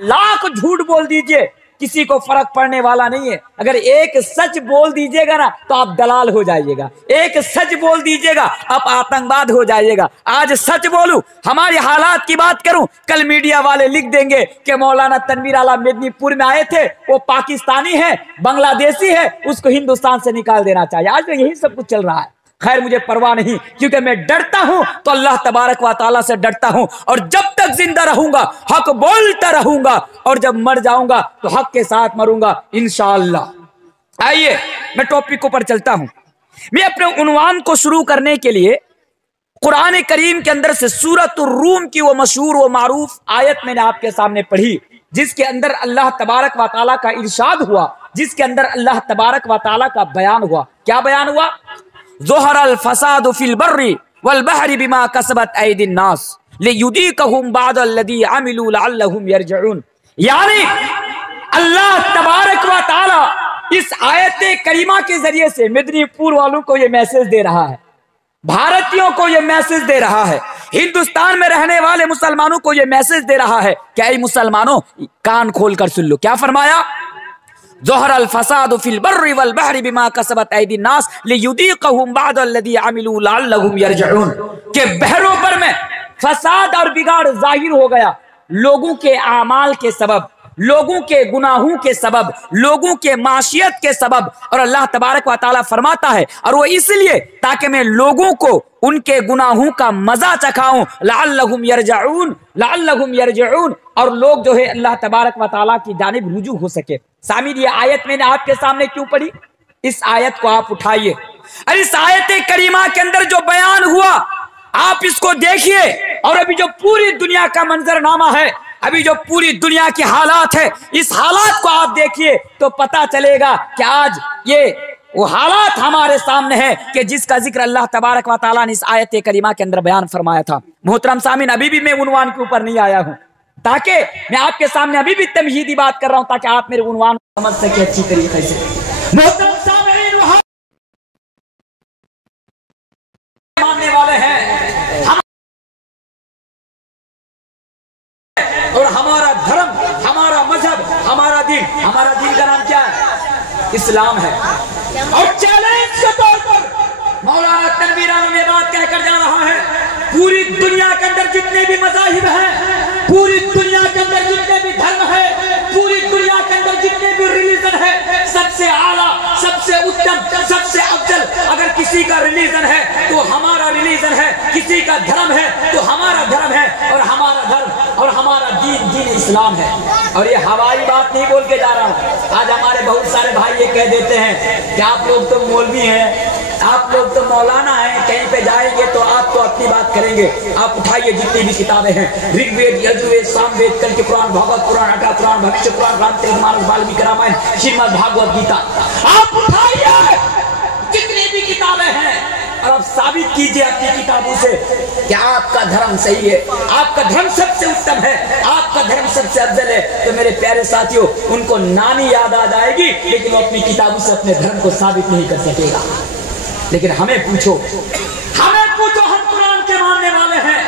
लाख झूठ बोल दीजिए, किसी को फर्क पड़ने वाला नहीं है। अगर एक सच बोल दीजिएगा ना तो आप दलाल हो जाइएगा, एक सच बोल दीजिएगा आप आतंकवाद हो जाइएगा। आज सच बोलूं, हमारे हालात की बात करूं, कल मीडिया वाले लिख देंगे कि मौलाना तनवीर आला मेदिनीपुर में आए थे, वो पाकिस्तानी है, बांग्लादेशी है, उसको हिंदुस्तान से निकाल देना चाहिए। आज तो यही सब कुछ चल रहा है। खैर मुझे परवाह नहीं, क्योंकि मैं डरता हूं तो अल्लाह तबारक व तआला से डरता हूं, और जब तक जिंदा रहूंगा हक बोलता रहूंगा, और जब मर जाऊंगा तो हक के साथ मरूंगा इंशाअल्लाह। आइए मैं टॉपिक पर चलता हूं। मैं अपने उन्वान को शुरू करने के लिए कुरान करीम के अंदर से सूरतुर रूम की वो मशहूर वो मारूफ आयत मैंने आपके सामने पढ़ी, जिसके अंदर अल्लाह तबारक व तआला का इरशाद हुआ, जिसके अंदर अल्लाह तबारक व तआला का बयान हुआ। क्या बयान हुआ? ज़ुहरल फसादु फिल बर्रि वल बहरि बिमा कसबत ऐदिन नास लियुदीकहुम बादल्लज़ी अमिलू लअल्लहुम यरजिऊन। यानी अल्लाह तबारक व तआला इस आयत करीमा के जरिए से मेदिनीपुर वालों को ये मैसेज दे रहा है, भारतीयों को ये मैसेज दे रहा है, हिंदुस्तान में रहने वाले मुसलमानों को ये मैसेज दे रहा है। क्या ये मुसलमानों कान खोल कर सुन लो, क्या फरमाया? ज़ुहरल फसादु फिल बर्रि वल बहरि बिमा कसबत ऐदिन नास लियुदीकहुम बादल्लज़ी अमिलू लअल्लहुम यरजिऊन। के बहरों पर में फसाद और बिगाड़ जाहिर हो गया लोगों के आमाल के सबब, लोगों के गुनाहों के सबब, लोगों के माशियत के सबब। और अल्लाह तबारक व तआला फरमाता है, और वो इसलिए ताकि मैं लोगों को उनके गुनाहों का मजा चखाऊं, लअल्लहुम यरजिऊन, लअल्लहुम यरजिऊन, और लोग जो है अल्लाह तबारक व तआला की जानिब रुजू हो सके। सामिर ये आयत मैंने आपके सामने क्यों पढ़ी? इस आयत को आप उठाइए, और इस आयत करीमा के अंदर जो बयान हुआ आप इसको देखिए, और अभी जो पूरी दुनिया का मंजरनामा है, अभी जो पूरी दुनिया के हालात है, इस हालात को आप देखिए तो पता चलेगा कि आज ये वो हालात हमारे सामने है कि जिसका जिक्र अल्लाह तबारक व तआला ने इस आयत करीमा के अंदर बयान फरमाया था। मोहतरम सामीन, अभी भी मैं उन्वान के ऊपर नहीं आया हूं, ताकि मैं आपके सामने अभी भी तमहीदी बात कर रहा हूं, ताकि आप मेरे उन्वान को समझ सके अच्छी तरीके से। मोहतरम सामीन, वहां मानने वाले हैं हम, और हमारा धर्म, हमारा मजहब, हमारा दीन का नाम क्या है? इस्लाम है। और चैलेंज के तौर पर मौलाना तनवीर आलम ये बात कहकर जा रहा है, पूरी दुनिया के अंदर जितने भी मज़ाहिब हैं, पूरी दुनिया के अंदर जितने भी धर्म है, पूरी दुनिया के अंदर जितने भी रिलीजन है, सबसे आला, सबसे उत्तम, सबसे अफजल अगर किसी का रिलीजन है तो हमारा रिलीजन है, किसी का धर्म है तो हमारा धर्म है, और हमारा धर्म और हमारा दीन इस्लाम है। और ये हवाई बात नहीं बोल के जा रहा हूँ। आज हमारे बहुत सारे भाई ये कह देते हैं कि आप लोग तो मौलवी हैं, आप लोग तो मौलाना हैं, कहीं पे जाएंगे तो आप तो अपनी बात करेंगे। आप उठाइए जितनी भी किताबें हैं, ऋग्वेद, यजुर्वेद, सामवेद, कल के पुराण, भागवत पुराण, अटा पुराण, भविष्य पुराण, रामचरितमानस, वाल्मीकि रामायण, श्रीमद् भागवत गीता, आप उठाइए जितनी भी किताबें हैं, और आप साबित कीजिए अपनी किताबों से कि आपका धर्म सही है, आपका धर्म सबसे उत्तम है, आपका धर्म सबसे अफजल है। तो मेरे प्यारे साथियों, उनको नानी याद आ जाएगी, लेकिन वो अपनी किताबों से अपने धर्म को साबित नहीं कर सकेगा। लेकिन हमें पूछो, हम कुरान के मानने वाले हैं,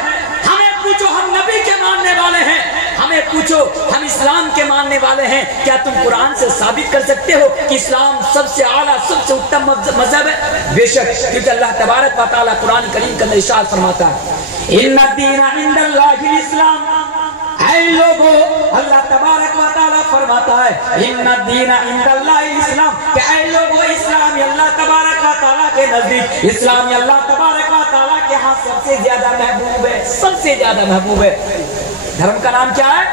हमें पूछो हम नबी के मानने वाले हैं, हमें पूछो हम इस्लाम के मानने वाले हैं, क्या तुम कुरान से साबित कर सकते हो कि इस्लाम सबसे आला, सबसे उत्तम मजहब है? बेशक, क्योंकि अल्लाह तबारक व तआला कुरान करीम के अंदर इरशाद फरमाता है, इन्ना दीना इंदल्लाहिल इस्लाम। ऐ लोगों, अल्लाह तबारक व तआला फरमाता है, इन्ना दीना इंदल्लाहिल इस्लाम, कि ऐ लोगों, इस्लाम अल्लाह तबारक व तआला के नजदीक, इस्लाम अल्लाह तबारक व तआला के यहाँ सबसे ज्यादा महबूब है, सबसे ज्यादा महबूब है। धर्म का नाम क्या है?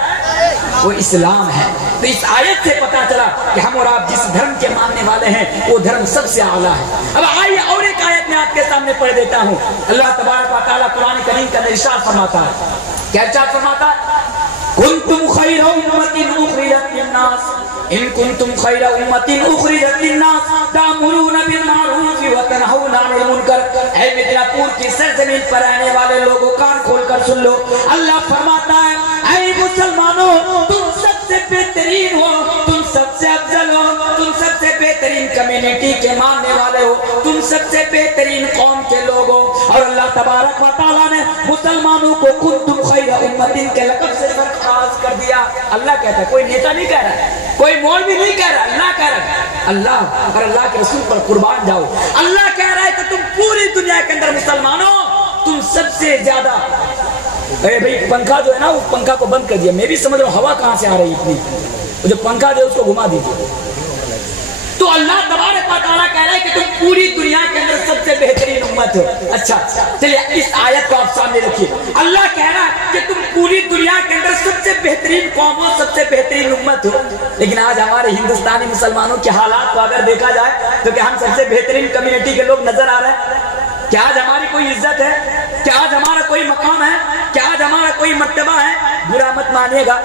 वो इस्लाम है। तो इस आयत से पता चला कि हम और आप जिस धर्म के मानने वाले हैं वो धर्म सबसे आला है। अब आइए और एक आयत मैं आपके सामने पढ़ देता हूँ। अल्लाह तबारक व तआला कुरान करीम का इरशाद फरमाता है, क्या इरशाद फरमाता है? कुंतुम खैर उम्मतिन उखरिजत लिन्नास, इन कुंतुम खैर उम्मतिन उखरिजत लिन्नास तामुरूना बिल मारूफ व तनहौना अनिल मुनकर। ऐ मिदनापुर की सरजमीन पर रहने वाले लोगों, कान खोलकर सुन लो। अल्लाह फरमाता है, ऐ मुसलमानों, तुम सबसे बेहतरीन हो, तुम सबसे अफजल हो, तुम सबसे बेहतरीन कम्युनिटी के मानने वाले हो, तुम सबसे बेहतरीन कौम के लोग हो। और अल्लाह अल्लाह तबारक व तआला ने मुसलमानों को कुंतुम खैर उम्मतिन के लक़ब से सरफराज कर दिया। अल्लाह कहता है, कोई नेता नहीं कह रहा है, कोई मौलवी नहीं कह रहा, अल्लाह कह रहा है। अल्लाह और अल्लाह के रसूल पर कुर्बान जाओ। अल्लाह कह रहा है कि तुम पूरी दुनिया के अंदर मुसलमानों, तुम सबसे ज्यादा। अरे भाई पंखा जो है ना, वो पंखा को बंद कर दिया। मैं भी समझ रहा हूँ हवा कहाँ से आ रही इतनी, वो जो पंखा जो है उसको घुमा दीजिए। तो अल्लाह तबारक व तआला कह रहा है कि तुम पूरी दुनिया के अंदर सबसे बेहतरीन उम्मत हो। अच्छा चलिए इस आयत को आप सामने रखिए। अल्लाह कह रहा है कि तुम पूरी दुनिया के अंदर सबसे बेहतरीन कौम हो, सबसे बेहतरीन उम्मत हो। लेकिन आज हमारे हिंदुस्तानी मुसलमानों के हालात को अगर देखा जाए तो क्या हम सबसे बेहतरीन कम्युनिटी के लोग नजर आ रहे हैं? क्या आज हमारी कोई इज्जत है? क्या आज हमारा कोई मकाम है? क्या आज हमारा कोई मर्तबा है? बुरा मत मानिएगा,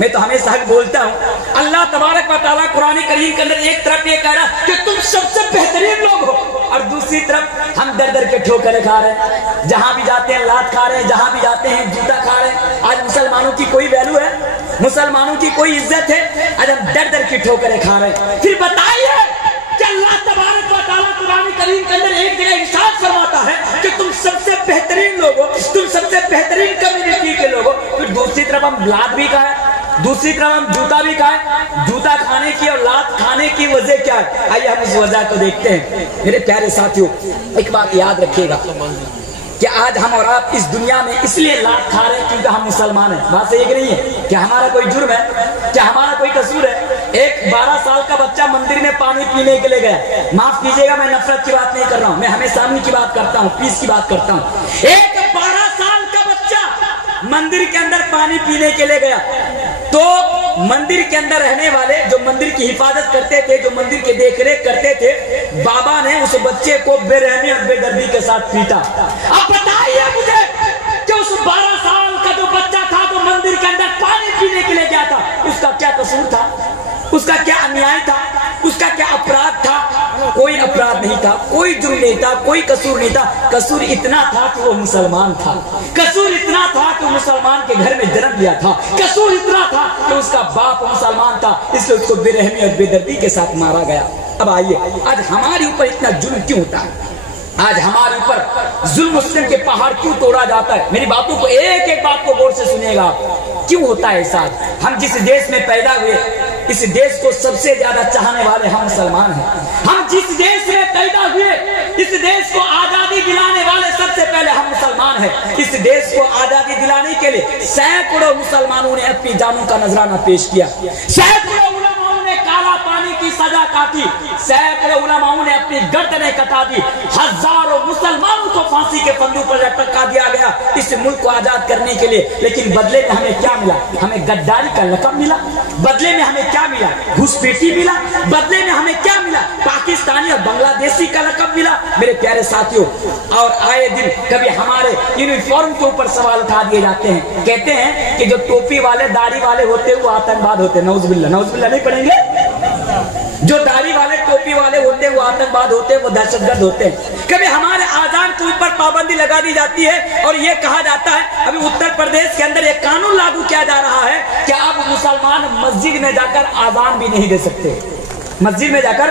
मैं तो हमेशा हक बोलता हूँ। अल्लाह तबारक व तआला कुरान करीम के अंदर एक तरफ ये कह रहा है कि तुम सबसे बेहतरीन लोग हो, और दूसरी तरफ हम दर दर के ठोकरें खा रहे हैं। जहां भी जाते हैं लात खा रहे हैं, जहां भी जाते हैं जूता खा रहे हैं। आज मुसलमानों की कोई वैल्यू है? मुसलमानों की कोई इज्जत है? आज हम दर दर की ठोकरें खा रहे हैं। फिर बताइए कि अल्लाह तबारक व तआला कुरान करीम के अंदर एक जगह इरशाद फरमाता है कि तुम सबसे बेहतरीन लोग हो, तुम सबसे बेहतरीन कम्युनिटी के लोग हो। फिर दूसरी तरफ हम लात भी खाएं, दूसरी तरफ हम जूता भी खाएं। जूता खाने की और लात खाने की वजह क्या है? आइए हम उस वजह को देखते हैं। मेरे प्यारे साथियों, एक बात याद रखिएगा कि आज हम और आप इस दुनिया में इसलिए लात खा रहे हैं क्योंकि हम मुसलमान हैं। बात सही नहीं है? क्या हमारा कोई जुर्म है? क्या हमारा कोई कसूर है? एक 12 साल का बच्चा मंदिर में पानी पीने के लिए गया। माफ कीजिएगा, मैं नफरत की बात नहीं कर रहा हूँ, मैं हमेशा अमन की बात करता हूँ, पीस की बात करता हूँ। एक 12 साल का बच्चा मंदिर के अंदर पानी पीने के लिए गया, तो मंदिर के अंदर रहने वाले जो मंदिर की हिफाजत करते थे, जो मंदिर के देखरेख करते थे, बाबा ने उस बच्चे को बेरहमी और बेदर्दी के साथ पीटा। अब बताइए मुझे कि उस 12 साल का जो बच्चा था, जो मंदिर के अंदर पानी पीने के लिए गया था, उसका क्या कसूर था? उसका क्या अन्याय था? उसका क्या अपराध था? कोई अपराध नहीं था, कोई जुर्म नहीं था, कोई कसूर नहीं था। कसूर इतना था कि वो मुसलमान था। कसूर इतना था कि मुसलमान के घर में जन्म लिया था। कसूर इतना था कि उसका बाप मुसलमान था, इसलिए उसको बेरहमी और बेदर्दी के साथ मारा गया। अब आइए, आज हमारे ऊपर इतना जुर्म क्यों होता है? आज हमारे ऊपर जुल्म मुस्लिम के पहाड़ क्यों तोड़ा जाता है? मेरी बातों को एक एक बात को गौर से सुनिएगा। क्यों होता है ऐसा? हम जिस देश में पैदा हुए, इस देश को सबसे ज्यादा चाहने वाले हम मुसलमान हैं। हम जिस देश में पैदा हुए, इस देश को आजादी दिलाने वाले सबसे पहले हम मुसलमान हैं। इस देश को आजादी दिलाने के लिए सैकड़ों मुसलमानों ने अपनी जानों का नजराना पेश किया। सैकड़ों उलमाओं ने काला पानी की सजा काटी, सैकड़ों उलमाओं ने अपनी गर्दनें कटा दी, हजारों मुसलमानों को फांसी के फंदों पर लटका दिया गया इस मुल्क को आजाद करने के लिए। लेकिन बदले में हमें क्या मिला? हमें गद्दारी का लक़ब मिला। बदले में हमें क्या मिला? घुसपैठी मिला। बदले में हमें क्या मिला? पाकिस्तानी और बांग्लादेशी का लक़ब मिला। मेरे प्यारे साथियों, और आए दिन कभी हमारे यूनिफॉर्म के ऊपर सवाल उठा दिए जाते हैं। कहते हैं कि जो टोपी वाले दाढ़ी वाले होते हैं वो आतंकवाद होते हैं। नौज़ुबिल्लाह, नौज़ुबिल्लाह नहीं पढ़ेंगे? जो दाढ़ी वाले टोपी वाले होते हैं वो आतंकवाद होते हैं, वो दहशतगर्द होते हैं। कभी हमारे आजान के ऊपर पाबंदी लगा दी जाती है और ये कहा जाता है, अभी उत्तर प्रदेश के अंदर एक कानून लागू किया जा रहा है कि अब मुसलमान मस्जिद में जाकर आजान भी नहीं दे सकते। मस्जिद में जाकर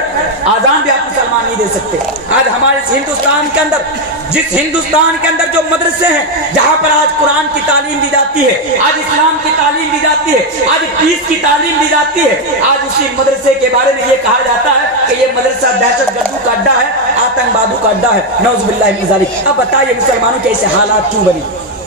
आजान भी आप मुसलमान नहीं दे सकते। आज हमारे हिंदुस्तान के अंदर, जिस हिंदुस्तान के अंदर जो मदरसे हैं, जहां पर आज कुरान की तालीम दी जाती है, आज इस्लाम की तालीम दी जाती है, आज पीस की तालीम दी जाती है, आज उसी मदरसे के बारे में ये कहा जाता है कि ये मदरसा दहशतगर्दों का अड्डा है, आतंकवादियों का अड्डा है। नौज़ुबिल्लाह मिन ज़ालिक। अब बताइए मुसलमानों के ऐसे हालात क्यों बनी?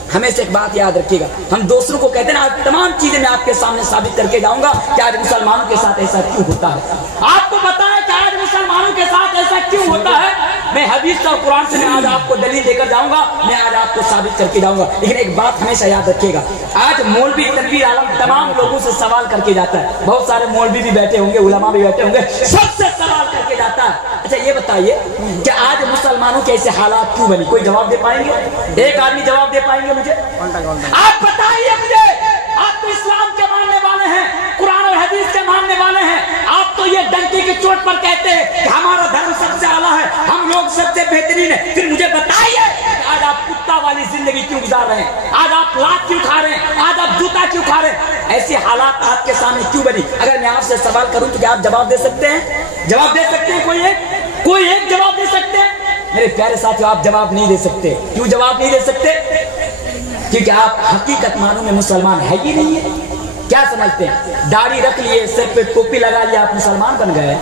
हमेशा एक बात याद रखिएगा, हम दूसरों को कहते हैं ना, आज तमाम चीजें मैं आपके सामने साबित करके जाऊंगा कि आज मुसलमानों के साथ ऐसा क्यों होता है। आपको पता है कि आज मुसलमानों के साथ ऐसा क्यों होता है? मैं हदीस और कुरान से मैं आज आपको दलील देकर जाऊंगा, मैं आज आपको साबित करके जाऊंगा। लेकिन एक बात हमेशा याद रखिएगा, आज मौलवी तनवीर आलम तमाम लोगों से सवाल करके जाता है। बहुत सारे मौलवी भी बैठे होंगे, उलमा भी बैठे होंगे, सबसे सवाल करके जाता है। अच्छा ये बताइए कि आज मुसलमानों के ऐसे हालात क्यों बनी? कोई जवाब दे पाएंगे? एक आदमी जवाब दे पाएंगे मुझे? आप बताइए मुझे। आप तो इस्लाम के मानने वाले हैं, कुरान और हदीस के मानने वाले हैं। आप तो ये डंके की चोट पर कहते हैं कि हमारा धर्म सबसे आला है, हम लोग सबसे बेहतरीन है। फिर मुझे बताइए आज आप कुत्ता वाली जिंदगी क्यों गुजार रहे हैं? आज आप लात क्यों खा रहे हैं? आज आप जूता क्यों खा रहे हैं? ऐसी हालात आपके सामने क्यों बनी? अगर मैं आपसे सवाल करूं तो क्या आप जवाब दे सकते हैं? जवाब दे सकते हैं? कोई एक जवाब दे सकते हैं? मेरे प्यारे साथियों, आप जवाब नहीं दे सकते। क्यों जवाब नहीं दे सकते? क्योंकि आप हकीकत मानों में मुसलमान है ही नहीं है। क्या समझते हैं? दाढ़ी रख लिए, सिर पे टोपी लगा लिया, आप मुसलमान बन गए।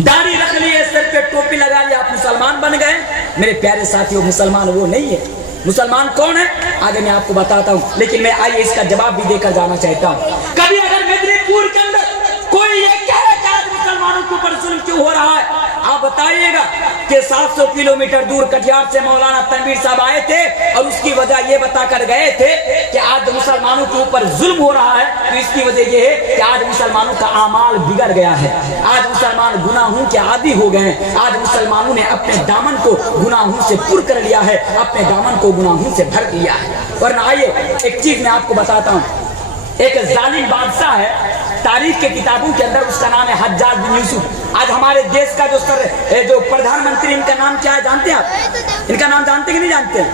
दाढ़ी रख लिए, सिर पे टोपी लगा लिया, आप मुसलमान बन गए। मेरे प्यारे साथियों, मुसलमान वो नहीं है। मुसलमान कौन है आगे मैं आपको बताता हूँ, लेकिन मैं आइए इसका जवाब भी देकर जाना चाहता हूँ। कभी अगर मेदिनीपुर के अंदर कोई ये कहे कि आज मुसलमानों के ऊपर जुल्म क्यों हो रहा है, आप बताइएगा कि 700 किलोमीटर दूर कटिहार से मौलाना तनवीर साहब आए थे और उसकी वजह ये बताकर गए थे कि आज मुसलमानों के ऊपर जुल्म हो रहा है, तो इसकी वजह ये है कि आज मुसलमानों का आमाल बिगड़ गया है। आज मुसलमान गुनाहों के आदी हो गए हैं। आज मुसलमानों ने अपने दामन को गुनाहों से पुर कर लिया है, अपने दामन को गुनाहों से भर लिया है। वरना आइए एक चीज मैं आपको बताता हूँ। एक जालिम बादशाह है, तारीख के किताबों के अंदर उसका नाम है हज्जाज बिन यूसुफ। आज हमारे देश का जो प्रधानमंत्री, इनका नाम क्या है जानते हैं आप? इनका नाम जानते कि नहीं जानते?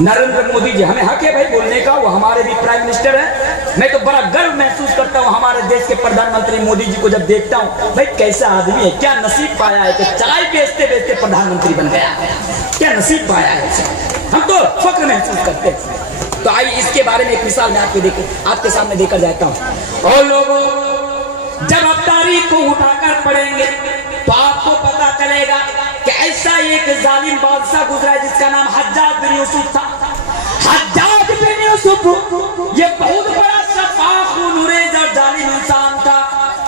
नरेंद्र मोदी जी। हमें हक है भाई बोलने का, वो हमारे भी प्राइम मिनिस्टर है। मैं तो बड़ा गर्व महसूस करता हूँ हमारे देश के प्रधानमंत्री मोदी जी को जब देखता हूँ। भाई कैसा आदमी है, क्या नसीब पाया है कि चाय बेचते बेचते प्रधानमंत्री बन गया, क्या नसीब पाया है। हम तो फक्र महसूस करते हैं। तो आइए इसके बारे में एक मिसाल मैं आपके सामने देकर जाता हूँ। और लोगों, जब आप तारीख को उठाकर पढ़ेंगे तो आपको पता चलेगा कि ऐसा एक जालिम बादशाह गुजरा जिसका नाम हज्जाज बिन यूसुफ था। हज्जाज बिन यूसुफ ये बहुत बड़ा शफाफ नुरेज और जालिम इंसान था।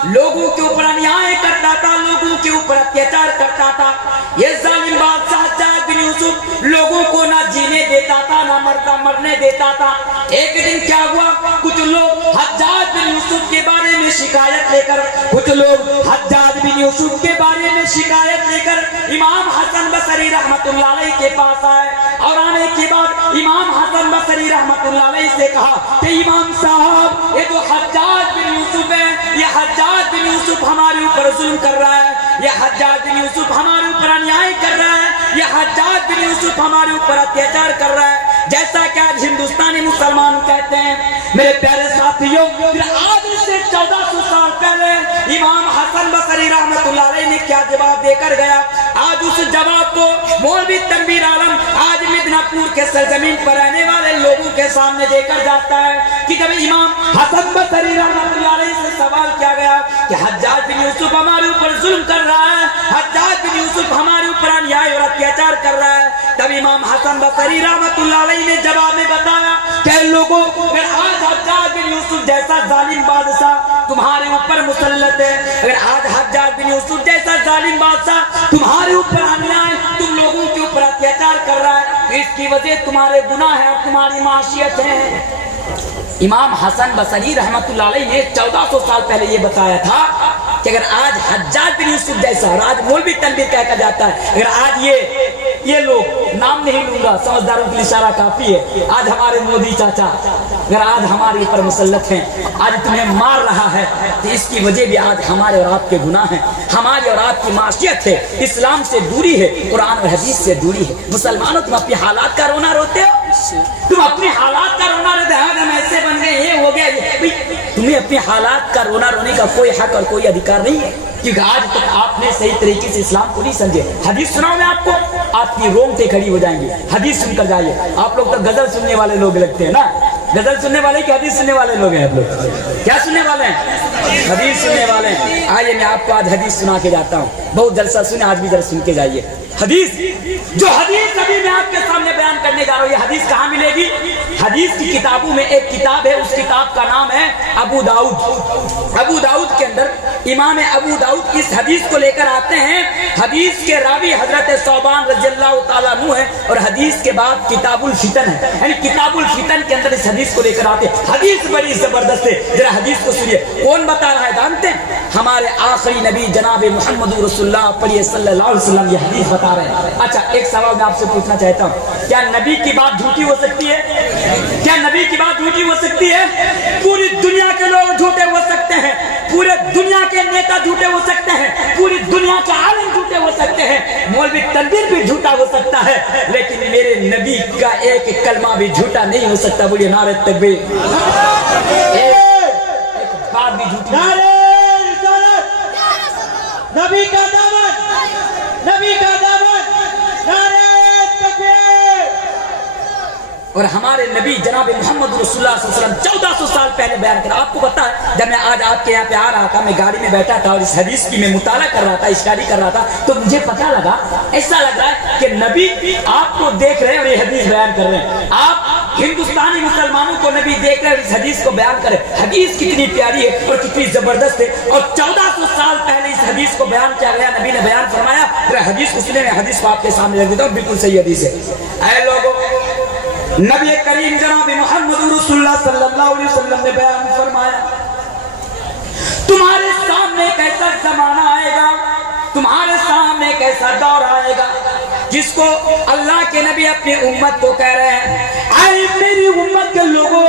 लोगों के ऊपर अन्याय करता था, लोगों के ऊपर अत्याचार करता था। ये जालिम बादशाह हज्जाज बिन यूसुफ लोगों को ना जीने देता था, ना मरने देता था। एक दिन क्या हुआ, कुछ लोग हज्जाज बिन यूसुफ के बारे में शिकायत लेकर इमाम हसन बसरी रहमतुल्लाह अलैह के पास आए। और आने के बाद इमाम हसन बसरी रहमतुल्लाह अलैह से कहा कि इमाम साहब, ये जो हज्जाज बिन यूसुफ है, ये हज्जाज बिन यूसुफ हमारे ऊपर जुल्म कर रहा है, ये हज्जाज बिन यूसुफ हमारे ऊपर अन्याय कर रहा है, ये हज्जाज बिन यूसुफ हमारे ऊपर अत्याचार कर रहा है। जैसा कि आज हिंदुस्तानी मुसलमान कहते हैं। मेरे प्यारे साथियों, आज से 1400 साल पहले इमाम हसन बसरी रहमतुल्लाह अलैह ने क्या जवाब देकर गया, आज उस जवाब को मौलवी तनवीर आलम आज मिदनापुर के सरजमीन पर रहने वाले लोगों के सामने देकर जाता है कि जब इमाम हसन बसरी रहमतुल्लाह अलैह से सवाल किया गया कि हज्जाज बिन यूसुफ हमारे ऊपर जुल्म कर रहा है, हज्जाज बिन यूसुफ हमारे ऊपर अन्याय और अत्याचार कर रहा है, तब इमाम हसन बसरी रहमतुल्लाह अलैह ने जवाब में बताया कि लोगों, अगर आज हज्जाज बिन यूसुफ जैसा जालिम बादशाह तुम्हारे ऊपर मुसल्लत है, अगर आज हज्जाज बिन यूसुफ जैसा जालिम बादशाह तुम्हारे ऊपर अन्याय, तुम लोगों के ऊपर अत्याचार कर रहा है, तो इसकी वजह तुम्हारे गुनाह है और तुम्हारी माशियत है। इमाम हसन बसरी रहमतुल्लाह अलैह ने 1400 साल पहले ये बताया था कि अगर आज हज्जाज बिन यूसुफ जैसा, और आज मौलवी तनवीर कहकर जाता है, अगर आज ये लोग, नाम नहीं लूंगा, समझदारों के लिए इशारा काफी है, आज हमारे मोदी चाचा अगर आज हमारे ऊपर मुसल्लत हैं, आज तुम्हें मार रहा है, तो इसकी वजह भी आज हमारे और आपके गुनाह हैं, हमारी और आपकी माशियत है, इस्लाम से दूरी है, कुरान और हदीस से दूरी है। मुसलमानों, तुम अपने हालात का रोना रोते हो, तुम अपने हालात का रोना रोते हो, हम ऐसे बन गए, ये हो गया, ये। तुम्हें अपने हालात का रोना रोने का कोई हक और कोई अधिकार नहीं है, क्योंकि आज तक आपने सही तरीके से इस्लाम को नहीं समझे। हदीस सुनाऊं मैं आपको, आपकी रोंगटे खड़ी हो जाएंगी। हदीस सुनकर जाइए। आप लोग तो गजल सुनने वाले लोग लगते हैं ना, गजल सुनने वाले कि हदीस सुनने वाले लोग हैं आप लोग? क्या सुनने वाले हैं? हदीस सुनने वाले हैं। आइए मैं आपको आज हदीस सुना के जाता हूँ। बहुत जलसा सुने, आज भी जरा सुन के जाइए। हदीस, जो हदीस अभी मैं आपके सामने बयान करने जा रहा हूँ, ये हदीस कहाँ मिलेगी? हदीस की किताबों में एक किताब है, उस किताब का नाम है अबू दाऊद। अबू दाऊद के अंदर इमाम अबू दाऊद इस हदीस को लेकर आते हैं। हदीस के रावी हजरत सौबान रज़ियल्लाहु ताला अन्हु है, और हदीस के बाद किताबुल फितन है, यानी किताबुल फितन के अंदर इस हदीस को लेकर आते हैं। हदीस बड़ी जबरदस्त है, जरा हदीस को सुनिए। कौन बता रहा है जानते हैं? हमारे आखिरी नबी जनाब मुहम्मद रसूलुल्लाह सल्लल्लाहु अलैहि वसल्लम ये हदीस बता रहे हैं। अच्छा, एक सवाल मैं आपसे पूछना चाहता हूँ, क्या नबी की बात झूठी हो सकती है? क्या नबी की बात झूठी हो सकती है? पूरी दुनिया के लोग झूठे हो सकते हैं, पूरे दुनिया के नेता झूठे हो सकते हैं, पूरी दुनिया के आलिम झूठे हो सकते हैं, मौलवी तनवीर भी झूठा हो सकता है, लेकिन मेरे नबी का एक कलमा भी झूठा नहीं हो सकता। बोलिए नारे तकबीर। एक बात भी झूठी। नबी का दामन, नबी का दामन जनाब मोहम्मद रसूलुल्लाह सल्लल्लाहु अलैहि वसल्लम 1400 साल पहले बयान करा। आपको पता है, जब मैं आज आपके यहाँ पे आ रहा था, मैं गाड़ी में बैठा था और इस हदीस की मैं मुताला कर रहा था, स्टडी कर रहा था, तो मुझे पता लगा, ऐसा लग रहा है कि नबी आपको देख रहे हैं और ये हदीस बयान कर रहे हैं। आप हिंदुस्तानी मुसलमानों को नबी देख रहे हैं और इस हदीस को बयान करें। हदीस कितनी प्यारी है और कितनी जबरदस्त है, और 1400 साल पहले इस हदीस को बयान किया गया, नबी ने बयान फरमाया। फिर हदीस उसने हदीस को आपके सामने रख देता हूं, बिल्कुल सही हदीस है। ऐ लोगों, नबी करीम जनाब मोहम्मद रसूलुल्लाह सल्लल्लाहु अलैहि वसल्लम ने बयान फरमाया, तुम्हारे सामने कैसा जमाना आएगा, तुम्हारे सामने कैसा दौर आएगा, जिसको अल्लाह के नबी अपनी उम्मत को कह रहे हैं, ऐ मेरी उम्मत के लोगों,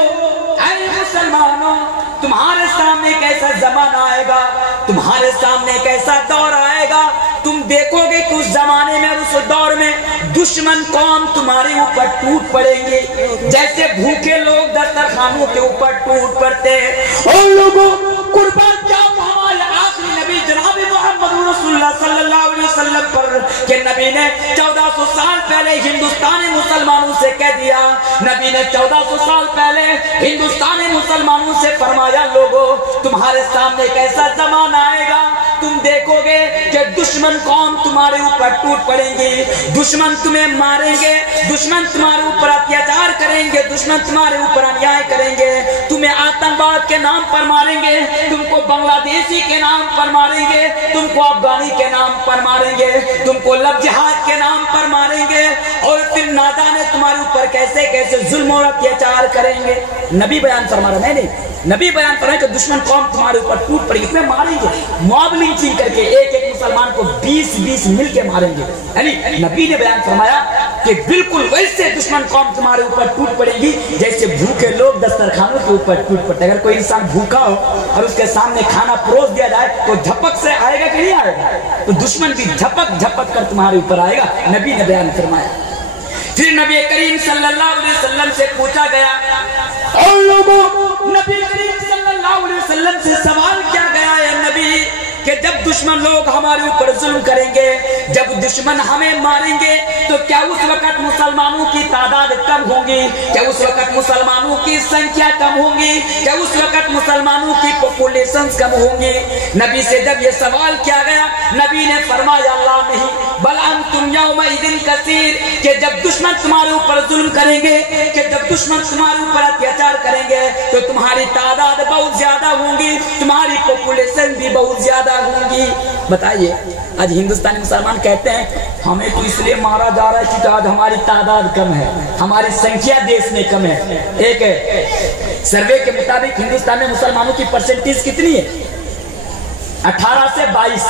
ऐ मुसलमानों, तुम्हारे सामने कैसा जमाना आएगा, तुम्हारे सामने कैसा दौर आएगा। तुम देखोगे कि उस जमाने में, उस दौर में दुश्मन कौम तुम्हारे ऊपर टूट पड़ेंगे, जैसे भूखे लोग दस्तरखानों के ऊपर टूट पड़ते हैं। और लोगों, कुर्बान जाओ हमारे आखिरी नबी जनाब मोहम्मद रसूलुल्लाह सल्लल्लाहु अलैहि वसल्लम पर, कि नबी ने 1400 साल पहले हिंदुस्तानी मुसलमानों से कह दिया, नबी ने 1400 साल पहले हिंदुस्तानी मुसलमानों से फरमाया, लोगों तुम्हारे सामने कैसा जमाना आएगा, तुम देखोगे कि दुश्मन कौम तुम्हारे ऊपर टूट पड़ेंगे, दुश्मन तुम्हें मारेंगे, दुश्मन तुम्हारे ऊपर अत्याचार करेंगे, दुश्मन तुम्हारे ऊपर अन्याय करेंगे, तुम्हें आतंकवाद के नाम पर मारेंगे, तुमको बांग्लादेशी के नाम पर मारेंगे, तुमको अफगानी के नाम पर मारेंगे, तुमको लब जिहाद के नाम पर मारेंगे, और फिर ना जाने तुम्हारे ऊपर कैसे कैसे जुल्म और अत्याचार करेंगे। नबी बयान फरमा रहा, नहीं नबी बयान कर रहे हैं कि दुश्मन कौम तुम्हारे ऊपर टूट पड़ेगी, तुम्हें मारेंगे, मॉब लिंचिंग करके एक एक मुसलमान को 20-20 मिल के मारेंगे। यानी नबी ने बयान फरमाया कि बिल्कुल वैसे दुश्मन कौम तुम्हारे ऊपर टूट पड़ेगी, जैसे भूखे लोग दस्तरखानों के ऊपर टूट पड़ते। अगर कोई इंसान भूखा हो और उसके सामने खाना परोस दिया जाए तो झपक से आएगा कि नहीं आएगा, तो दुश्मन भी झपक झपक कर तुम्हारे ऊपर आएगा, नबी ने बयान फरमाया। फिर नबी करीम सल्लल्लाहु अलैहि वसल्लम से पूछा गया, और लोगों, नबी करीम सल्लल्लाहु अलैहि वसल्लम से सवाल किया गया है नबी, कि जब दुश्मन लोग हमारे ऊपर जुल्म करेंगे, जब दुश्मन हमें मारेंगे, तो क्या उस वक्त मुसलमानों की तादाद कम होगी, क्या उस वक्त मुसलमानों की संख्या कम होगी, क्या उस वक्त मुसलमानों की पॉपुलेशन कम होंगी। नबी से जब ये सवाल किया गया, नबी ने फरमाया, अल्लाह नहीं, बल अंतुम यौमइदिन कसीर, कि जब दुश्मन तुम्हारे ऊपर जुल्म करेंगे, कि जब दुश्मन तुम्हारे ऊपर अत्याचार करेंगे, तो तुम्हारी तादाद बहुत ज्यादा होंगी, तुम्हारी पॉपुलेशन भी बहुत ज्यादा होंगी। बताइए, आज हिंदुस्तानी मुसलमान कहते हैं हमें तो इसलिए मारा जा रहा है क्योंकि आज हमारी तादाद कम है, हमारी संख्या देश में कम है। एक सर्वे के मुताबिक हिंदुस्तान में मुसलमानों की परसेंटेज कितनी है? 18 से 22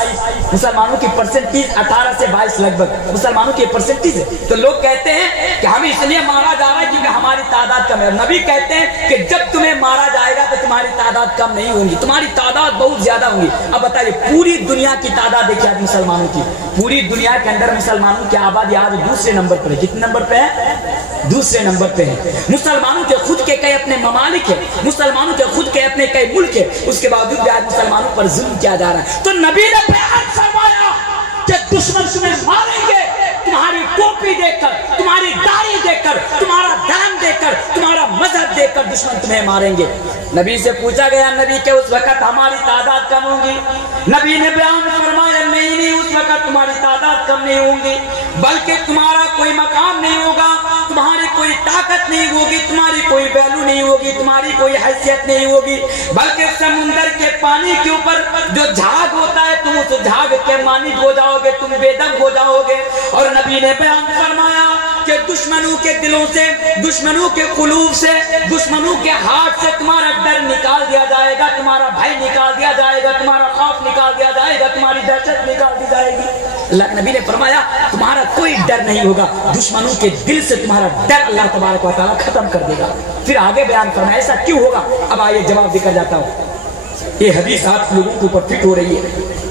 मुसलमानों की परसेंटेज, 18 से 22 लगभग मुसलमानों की परसेंटेज है। तो लोग कहते हैं कि हमें इसलिए मारा जा रहा है क्योंकि हमारी तादाद कम है। नबी कहते हैं कि जब तुम्हें मारा जाएगा तो तुम्हारी तादाद कम नहीं होगी, तुम्हारी तादाद बहुत ज्यादा होगी। अब बताइए, पूरी दुनिया की तादाद देखिए आज मुसलमानों की, पूरी दुनिया के अंदर मुसलमानों की आबादी आज दूसरे नंबर पर है। कितने नंबर पे है? दूसरे नंबर पे है। मुसलमानों के खुद के कई अपने ममालिक है, मुसलमानों के खुद के अपने कई मुल्क है, उसके बावजूद भी आज मुसलमानों पर जुल्म किया जा रहा है। तो नबी ने बयान फरमाया कि दुश्मन तुम्हें मारेंगे, तुम्हारी टोपी देखकर, तुम्हारी दाढ़ी देखकर, तुम्हारा धर्म देखकर, तुम्हारा मजहब देखकर दुश्मन तुम्हें मारेंगे। नबी से पूछा गया, नबी के उस वक्त हमारी तादाद कम होगी? नबी ने बयान फरमाया, नहीं, उस वक्त तुम्हारी तादाद कम नहीं होगी, बल्कि तुम्हारा कोई मकाम नहीं होगा, तुम्हारी कोई ताकत नहीं होगी, तुम्हारी कोई वैल्यू नहीं होगी, तुम्हारी कोई हैसियत नहीं होगी, बल्कि समुंदर के पानी के ऊपर जो झाग होता है, तुम उस झाग के मानिक हो जाओगे, तुम बेदम हो जाओगे। और नबी ने बयान फरमाया कि दुश्मनों के दिलों से, दुश्मनों के कुलूब से, दुश्मनों के हाथ से तुम्हारा डर निकाल दिया जाएगा, तुम्हारा भय निकाल दिया जाएगा, तुम्हारा खौफ निकाल दिया जाएगा, तुम्हारी दहशत निकाल दी जाएगी। अल्लाह नबी ने फरमाया तुम्हारा कोई डर नहीं होगा, दुश्मनों के दिल से तुम्हारा डर अल्लाह तबारक व तआला खत्म कर देगा। फिर आगे बयान फरमाया ऐसा क्यों होगा? अब आइए जवाब देकर जाता हूँ। ये हदीस आप लोगों के ऊपर फिट हो रही है।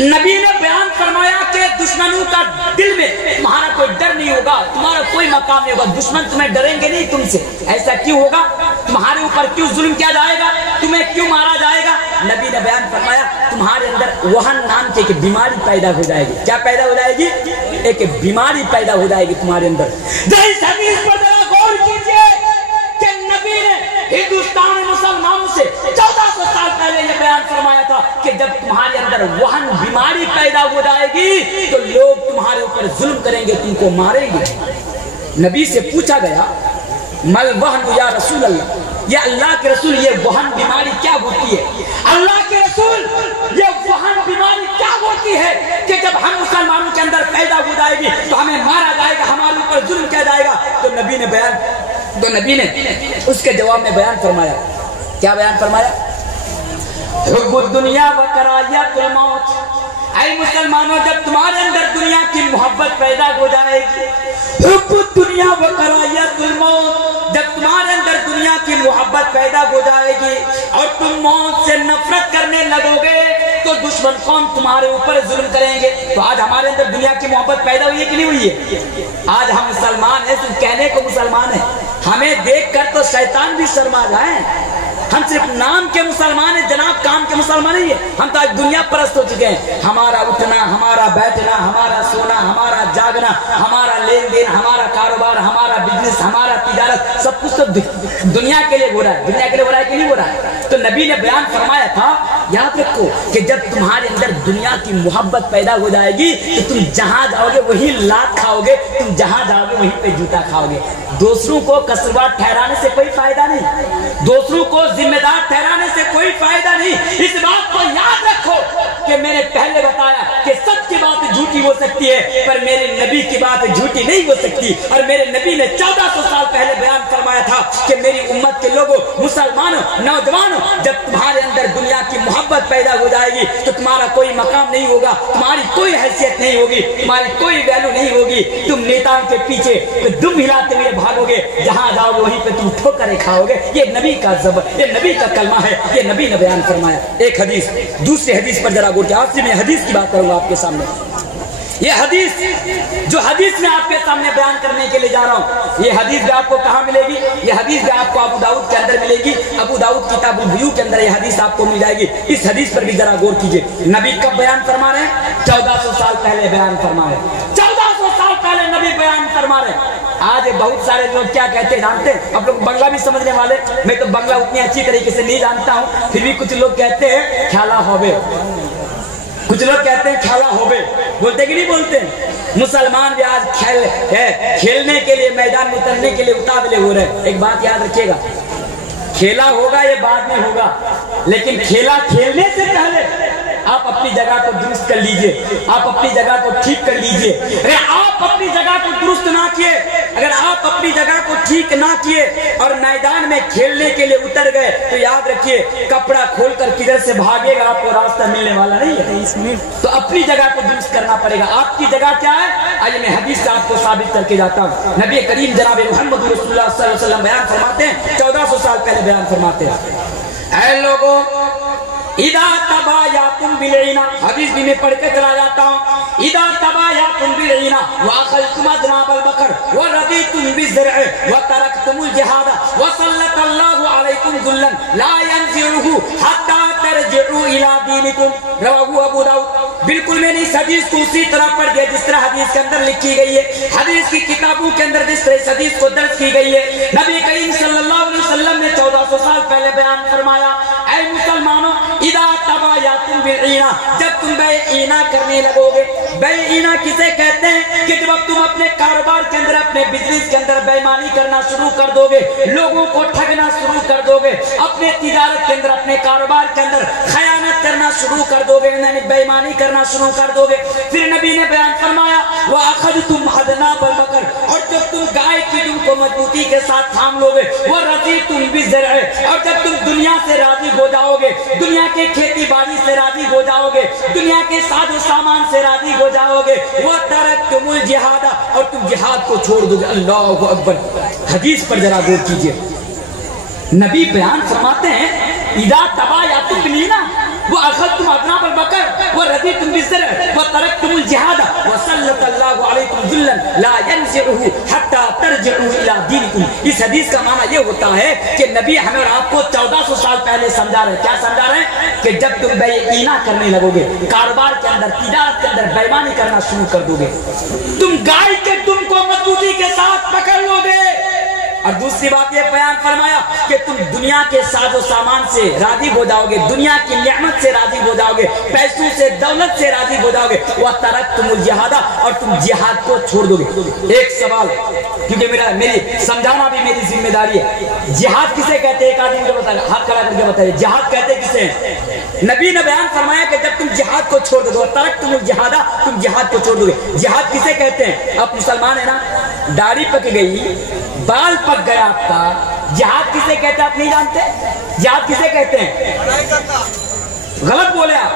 नबी ने बयान फरमाया कि दुश्मनों का दिल में तुम्हारा कोई डर नहीं होगा, तुम्हारा कोई मकाम नहीं होगा, दुश्मन तुम्हें डरेंगे नहीं तुमसे। ऐसा क्यों होगा? तुम्हारे ऊपर क्यों जुल्म किया जाएगा, तुम्हें क्यों मारा जाएगा? नबी ने बयान फरमाया तुम्हारे अंदर वहन नाम की एक बीमारी पैदा हो जाएगी। क्या पैदा हो जाएगी? एक बीमारी पैदा हो जाएगी तुम्हारे अंदर। इस हदीस पर जरा गौर कीजिए, हिंदुस्तान में मुसलमानों से 1400 साल पहले ये बयान फरमाया था कि जब तुम्हारे अंदर वहन बीमारी पैदा हो जाएगी तो लोग तुम्हारे ऊपर जुल्म करेंगे, तुमको मारेंगे। नबी से पूछा गया मल वहन या रसूल अल्लाह, या अल्लाह के रसूल ये वहन बीमारी क्या होती है? अल्लाह के रसूल ये वहन बीमारी क्या होती है कि जब हम मुसलमानों के अंदर पैदा हो जाएगी तो हमें मारा जाएगा, हमारे ऊपर जुल्म किया जाएगा। तो नबी ने उसके जवाब में बयान फरमाया, क्या बयान फरमाया? हुब्बुद दुनिया व कराहियतुल मौत। ऐ मुसलमानों, जब तुम्हारे अंदर दुनिया की मोहब्बत पैदा हो जाएगी, हुब्बुद दुनिया व कराहियतुल मौत, जब तुम्हारे अंदर दुनिया की मोहब्बत पैदा हो जाएगी और तुम मौत से नफरत करने लगोगे तो दुश्मन कौन तुम्हारे ऊपर जुल्म करेंगे। तो आज हमारे अंदर दुनिया की मोहब्बत पैदा हुई है कि नहीं हुई है? आज हम मुसलमान हैं, तुम कहने को मुसलमान है, हमें देख कर तो शैतान भी शर्मा जाए। हम सिर्फ नाम के मुसलमान हैं, जनाब काम के मुसलमान नहीं है। हम तो आज दुनिया परस्त हो चुके हैं। हमारा उठना, हमारा बैठना, हमारा सोना, हमारा जागना, हमारा लेन देन, हमारा कारोबार, हमारा बिजनेस, हमारा तिजारत, सब कुछ तो दुनिया के लिए हो रहा है। दुनिया के लिए हो रहा है कि नहीं हो रहा है? तो नबी ने बयान फरमाया था, याद रखो कि जब तुम्हारे अंदर दुनिया की मोहब्बत पैदा हो जाएगी तो तुम जहां जाओगे वही लात खाओगे, तुम जहां जाओगे वहीं पे जूता खाओगे। दूसरों को कसूरवार ठहराने से कोई फायदा नहीं, दूसरों को जिम्मेदार ठहराने से कोई फायदा नहीं। इस बात को याद रखो कि मैंने पहले बताया कि सच की बात झूठी हो सकती है पर मेरे नबी की बात झूठी नहीं हो सकती। और मेरे नबी ने 1400 साल पहले बयान फरमाया था कि मेरी उम्मत के लोगों, मुसलमानों, नौजवानों, जब तुम्हारे अंदर दुनिया की मोहब्बत पैदा हो जाएगी तो तुम्हारा कोई मकाम नहीं होगा, तुम्हारी कोई हैसियत नहीं होगी, तुम्हारी कोई वैल्यू नहीं होगी। तुम नेताओं के पीछे दुम हिलाते हुए भागोगे, जहां जाओगे वहीं पे तुम ठोकरें खाओगे। ये नबी का ये नबी का कलमा है, ये नबी ने बयान फरमाया। एक हदीस, दूसरी हदीस पर जरा गौर किया। आज से मैं हदीस की बात करूंगा आपके सामने। ये हदीस जो हदीस में आपके सामने बयान करने के लिए जा रहा हूँ, ये हदीस भी आपको कहाँ मिलेगी? ये हदीस भी आपको अबू दाऊद के अंदर मिलेगी। अबू दाऊद किताबुल बुयू के अंदर ये हदीस आपको मिल जाएगी। इस हदीस पर भी जरा गौर कीजिए। नबी कब बयान फरमा रहे हैं? 1400 साल पहले बयान फरमा रहे हैं। 1400 साल पहले नबी बयान फरमा रहे हैं। आज बहुत सारे लोग क्या कहते हैं जानते हैं? अब लोग बंगला भी समझने वाले, मैं तो बंगला उतनी अच्छी तरीके से नहीं जानता हूँ, फिर भी कुछ लोग कहते हैं ख्याला होबे, कुछ लोग कहते हैं ख्याला होबे, बोलते कि नहीं बोलते? मुसलमान भी आज खेलने के लिए, मैदान में उतरने के लिए उतावले हो रहे हैं। एक बात याद रखिएगा, खेला होगा ये बाद में होगा, लेकिन खेला खेलने से पहले आप अपनी जगह को दुरुस्त कर लीजिए, आप अपनी जगह को ठीक कर लीजिए। अगर आप अपनी जगह को दुरुस्त ना किए, अगर आप अपनी जगह को ठीक ना किए और मैदान में खेलने के लिए उतर गए तो याद रखिए कपड़ा खोलकर किधर से भागेगा आपको रास्ता मिलने वाला नहीं है। तो अपनी जगह को दुरुस्त करना पड़ेगा। आपकी जगह क्या है? आइए मैं हदीस से आपको साबित करके जाता हूँ। नबी करीम जनाब मोहम्मद रसूलुल्लाह सल्लल्लाहु अलैहि वसल्लम बयान फरमाते हैं, 1400 साल पहले बयान फरमाते हैं, ऐ लोगों इदा तबायातुम बिलईना, हदीस भी मैं पढ़ के चला जाता हूँ। इदा तबायातुम बिलईना व अखलतुम अजनाबल बकर व रदीतुम बिज़रअ व तरकतुमुल जिहाद व सल्लल्लाहु अलैकुम जुल्लन ला यंज़िउहु हत्ता तरजिउ इला दीनिकुम, रवाहु अबू दाऊद। बिल्कुल मैंने इस हदीस को उसी तरह पढ़ दिया जिस तरह हदीस के अंदर लिखी गई है। हदीस की किताबों के अंदर जिस तरह इस हदीस को दर्ज की गई है, नबी करीम सल्लल्लाहु अलैहि वसल्लम ने 1400 साल पहले बयान फरमाया, ऐ मुसलमानों इदा तबायातुम बिलईना, जब तुम बेईना करने लगोगे। बेईना किसे कहते हैं? कि जब तुम अपने कारोबार के अंदर, अपने बिजनेस के अंदर बेईमानी करना शुरू कर दोगे, लोगों को ठगना शुरू कर दोगे, अपने तिजारत के अंदर, अपने कारोबार के अंदर खयानत करना शुरू कर दोगे, बेईमानी करना शुरू कर दोगे। फिर नबी ने बयान फरमाया व अखदतुम अज़नाबल बकर, और जब तुम गाय की दुम को मजबूती के साथ थाम लोगे, वो रज़ीतुम बिज़रअ, और जब तुम दुनिया से राजी हो जाओगे, दुनिया के खेती बाड़ी से राजी हो जाओगे, दुनिया के साजो सामान से राजी हो जाओगे, वो तरकतुमुल जिहाद, और तुम जिहाद को छोड़ दोगे। अल्लाहु अकबर। हदीस पर जरा गौर कीजिए। नबी बयान फरमाते हैं इदा तबायातुम बिलईना व अखदतुम अज़नाबल बकर व रज़ीतुम बिज़रअ व तरकतुमुल जिहाद व सल्लल्लाहु अलैकुम जुल्लन ला यंज़िउहु हत्ता तरजिउ इला दीनिकुम। इस हदीस का माना यह होता है कि नबी हमें और आपको 1400 साल पहले समझा रहे हैं। क्या समझा रहे हैं? कि जब तुम बेईना करने लगोगे, कारोबार के अंदर, तिजारत के अंदर बेईमानी करना शुरू कर दोगे, तुम गाय के दुम को मजबूती के साथ पकड़ लोगे और दूसरी बात ये बयान फरमाया कि तुम दुनिया के साजो सामान से राजी हो जाओगे, दुनिया की नेमत से राजी हो जाओगे, पैसों से दौलत से राजी हो जाओगे, वह तरक्तुमुल जिहादा, और तुम जिहाद को छोड़ दोगे। एक सवाल, क्योंकि मेरी समझाना भी मेरी जिम्मेदारी है, जिहाद किसे कहते हैं? एक आदमी को बताइए, हाथ खड़ा करके बताइए, जिहाद कहते किसे हैं? नबी ने बयान फरमाया कि जब तुम जिहाद को छोड़ दोगे, तरक्तुमुल जिहादा, तुम जिहाद को छोड़ दोगे। जिहाद किसे कहते हैं? आप मुसलमान है ना, दाढ़ी पक गई, बाल पक गया आपका, जिहाद किसे कहते हैं आप नहीं जानते? जिहाद किसे कहते हैं? गलत बोले आप।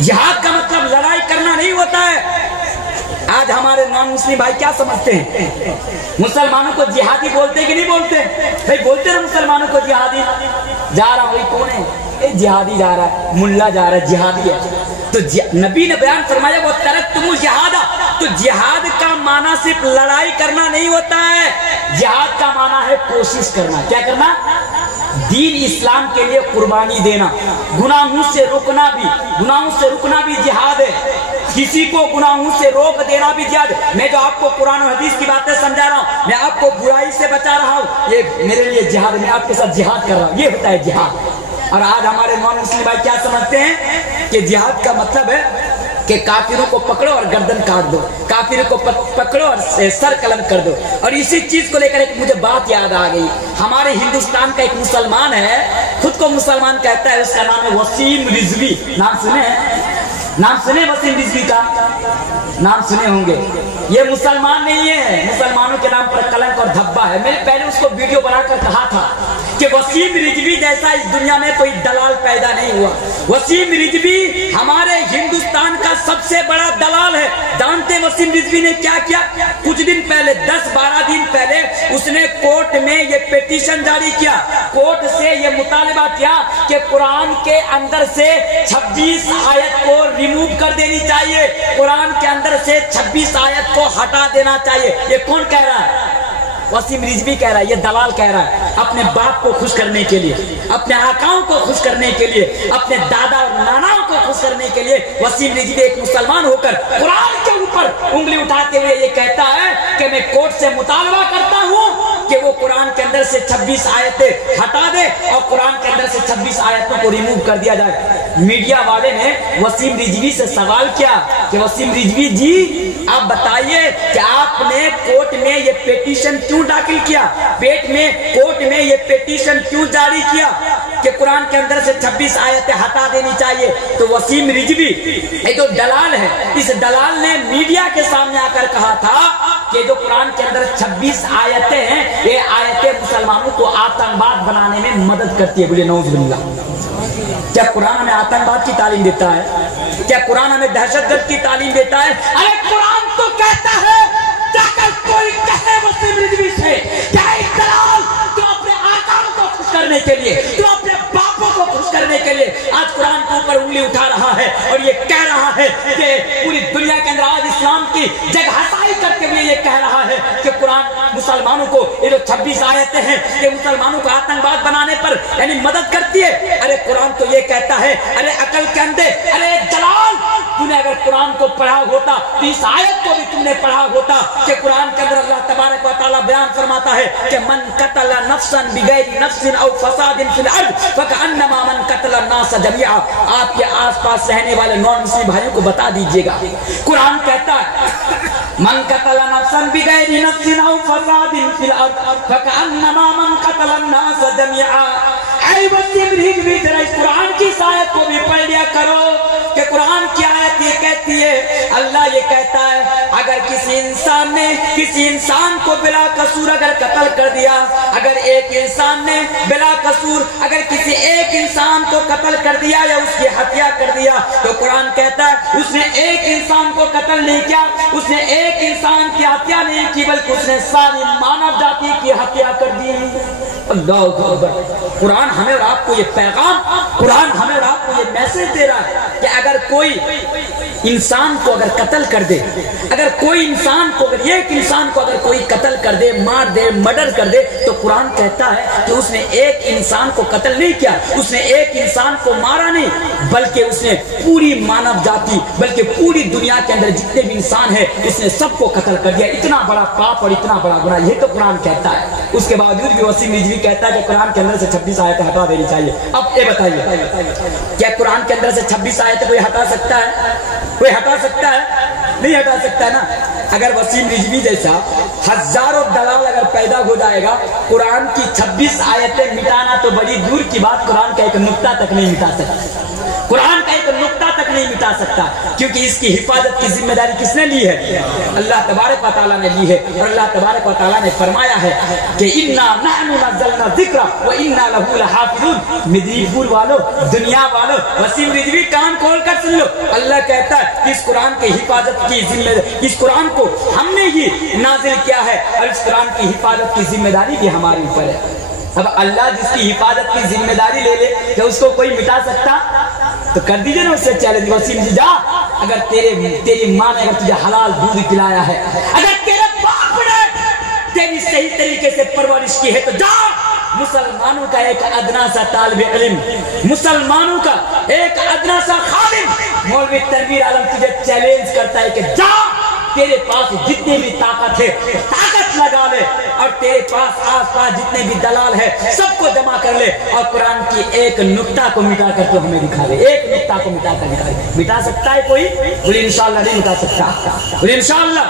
जिहाद का मतलब लड़ाई करना नहीं होता है। आज हमारे नॉन मुस्लिम भाई क्या समझते हैं? मुसलमानों को जिहादी बोलते कि नहीं बोलते? भाई बोलते ना मुसलमानों को जिहादी, जा रहा वही कौन है? जिहादी जा रहा है, मुल्ला जा रहा है, जिहादी है। तो नबी ने बयान फरमाया वो तरक्तुमुल जिहादा, तो जिहाद का माना सिर्फ लड़ाई करना नहीं होता है, जिहाद का माना है कोशिश करना। क्या करना? दीन इस्लाम के लिए कुर्बानी देना, गुनाहों से रुकना भी जिहाद है। किसी को गुनाहों से रोक देना भी जिहाद। मैं जो आपको कुरान और हदीस की बातें समझा रहा हूँ, मैं आपको बुराई से बचा रहा हूँ, ये मेरे लिए जिहाद, मैं आपके साथ जिहाद कर रहा हूँ, ये होता है जिहाद। और आज हमारे नॉन मुस्लिम भाई क्या समझते हैं कि जिहाद का मतलब है कि काफिरों को पकड़ो और गर्दन काट दो, काफिरों को पकड़ो और सर कलम कर दो। और इसी चीज को लेकर एक मुझे बात याद आ गई। हमारे हिंदुस्तान का एक मुसलमान है, खुद को मुसलमान कहता है, उसका नाम है वसीम रिजवी। नाम सुने वसीम रिजवी का? नाम सुने होंगे। ये मुसलमान नहीं है, मुसलमानों के नाम पर कलंक और धब्बा है। मैंने पहले उसको वीडियो बनाकर कहा था कि वसीम रिजवी जैसा इस दुनिया में कोई दलाल पैदा नहीं हुआ। वसीम रिजवी हमारे हिंदुस्तान का सबसे बड़ा दलाल है। जानते वसीम रिजवी ने क्या किया? कुछ दिन पहले, 10-12 दिन पहले उसने कोर्ट में ये पिटीशन जारी किया, कोर्ट से ये मुतालिबा किया कि कुरान के अंदर से 26 आयत को रिमूव कर देनी चाहिए, कुरान के अंदर से 26 आयत को हटा देना चाहिए। ये कौन कह रहा है? वसीम रिजवी कह रहा है, ये दलाल कह रहा है। अपने बाप को खुश करने के लिए, अपने आकाओं को खुश करने के लिए, अपने दादा और नानाओं को खुश करने के लिए वसीम रिजवी एक मुसलमान होकर कुरान के ऊपर उंगली उठाते हुए ये कहता है कि मैं कोर्ट से मुतालबा करता हूँ कि वो कुरान के अंदर से 26 आयतें हटा दे और कुरान के अंदर से 26 आयतों को रिमूव कर दिया जाए। मीडिया वाले ने वसीम रिजवी से सवाल किया कि वसीम रिजवी जी आप बताइए कि आपने कोर्ट में ये पिटीशन क्यों दाखिल किया, कोर्ट में ये पिटीशन क्यों जारी किया कि कुरान के अंदर से 26 आयतें हटा देनी चाहिए? तो वसीम रिजवी ये जो दलाल है, इस दलाल ने मीडिया के सामने आकर कहा था कि जो कुरान के अंदर 26 आयतें हैं, ये आयतें मुसलमानों को आतंकवाद बनाने में मदद करती है। बोले नौजुबिल्लाह। क्या कुरान हमें आतंकवाद की तालीम देता है? क्या कुरान हमें दहशतगर्द की तालीम देता है? अरे कुरान तो कहता है, जाकर कोई कहे वसीम रिजवी से, क्या एक दलाल तो अपने आकाओं को खुश करने के लिए, तो अपने बापों को खुश करने के लिए आज कुरान के ऊपर उंगली उठा रहा है और ये कह रहा है कि पूरी दुनिया के अंदर आज इस्लाम की जगहसाई करते हुए ये कह रहा है कि कुरान मुसलमानों को, ये जो 26 आयतें हैं, ये मुसलमानों को आतंकवाद बनाने पर यानी मदद करती है। अरे कुरान तो ये कहता है, अरे अकल के अंदर, अरे दलाल, तूने अगर कुरान को पढ़ा होता तो इस आयत को भी तुमने पढ़ा होता कि कुरान के अंदर अल्लाह तबारक व तआला बयान फरमाता है कि मन कतला नफ्सन बिगैरि नफ्सिन औ फसादिन फिल अर्द फकअन्नमा मन कतला नास जमीआ। आपके आसपास रहने वाले नॉन मुस्लिम भाइयों को बता दीजिएगा, कुरान कहता है मन कतला नफ्सन बिगैरि नफ्सिन औ फसादिन फिल अर्द फकअन्नमा मन कतला नास जमीआ। ऐ वसीम रिजवी जरा इस कुरान की आयत को भी पढ़ लिया करो कि कुरान की आयत ये कहती है, अल्लाह ये कहता है अगर किसी इंसान ने किसी इंसान को बिला कसूर अगर कत्ल कर दिया, अगर एक इंसान ने बिला कसूर अगर किसी एक इंसान को कत्ल कर दिया या उसकी हत्या कर दिया, तो कुरान कहता है उसने एक इंसान को कत्ल नहीं किया, उसने एक इंसान की हत्या नहीं की, बल्कि उसने सारी मानव जाति की हत्या कर दी। अल्लाह अकबर। कुरान हमें और आपको ये पैगाम, कुरान हमें और आपको ये मैसेज दे रहा है कि अगर कोई इंसान को अगर कत्ल कर दे, अगर कोई इंसान को, अगर एक इंसान को अगर कोई कत्ल कर दे, मार दे, मर्डर कर दे, तो कुरान कहता है कि उसने एक इंसान को कत्ल नहीं किया, उसने एक इंसान को मारा नहीं, बल्कि उसने पूरी मानव जाति, बल्कि पूरी दुनिया के अंदर जितने भी इंसान है उसने सबको कत्ल कर दिया। इतना बड़ा पाप और इतना बड़ा गुनाह, ये तो कुरान कहता है। उसके बावजूद भी वसीम रिजवी कहता है कि कुरान के अंदर से 26 आयतें हटा देनी चाहिए। अब ये बताइए, क्या कुरान के अंदर से 26 आयतें कोई हटा सकता है? कोई हटा सकता है? नहीं हटा सकता ना। अगर वसीम रिजवी जैसा हजारों दलाल अगर पैदा हो जाएगा, कुरान की 26 आयतें मिटाना तो बड़ी दूर की बात, कुरान का एक नुक्ता तक नहीं मिटा सकता। कुरान का एक नुक्ता तक नहीं मिटा सकता, क्योंकि इसकी हिफाजत की जिम्मेदारी किसने ली है? अल्लाह तबारक व तआला ने ली है। और अल्लाह तबारक व तआला ने फरमाया है कि इन्ना नहनु नज़्ज़लना ज़िक्रा व इन्ना लहू लहाफ़िज़ून। मिदनीपुर वालों, दुनिया वालों, वसीम रिजवी कान खोल कर सुन लो। अल्लाह कहता है कि इस कुरान की हिफाजत की जिम्मेदारी, इस कुरान को हमने ही नाजिल किया है और इस कुरान की हिफाजत की जिम्मेदारी भी हमारे ऊपर है। अब अल्लाह जिसकी हिफाजत की जिम्मेदारी ले ले, क्या उसको कोई मिटा सकता? तो कर दीजिए ना उससे चैलेंज, वसीम जी जा, अगर तेरी माँ ने अगर तुझे हलाल दूध पिलाया है, अगर तेरे बाप ने तेरी सही तरीके से परवरिश की है, तो जा, मुसलमानों का एक अदना सा तालिब इल्म, मुसलमानों का एक अदना सा खादिम मौलवी तनवीर आलम तुझे चैलेंज करता है कि जा, तेरे पास जितने भी ताकत है ताकत लगा ले, और तेरे पास आस पास जितने भी दलाल है सबको जमा कर ले, और कुरान की एक नुक्ता को मिटा कर तो हमें दिखा दे। एक नुक्ता को मिटा कर दिखा दे। मिटा सकता है कोई? बोले इंशाअल्लाह नहीं मिटा सकता। बोले इंशाअल्लाह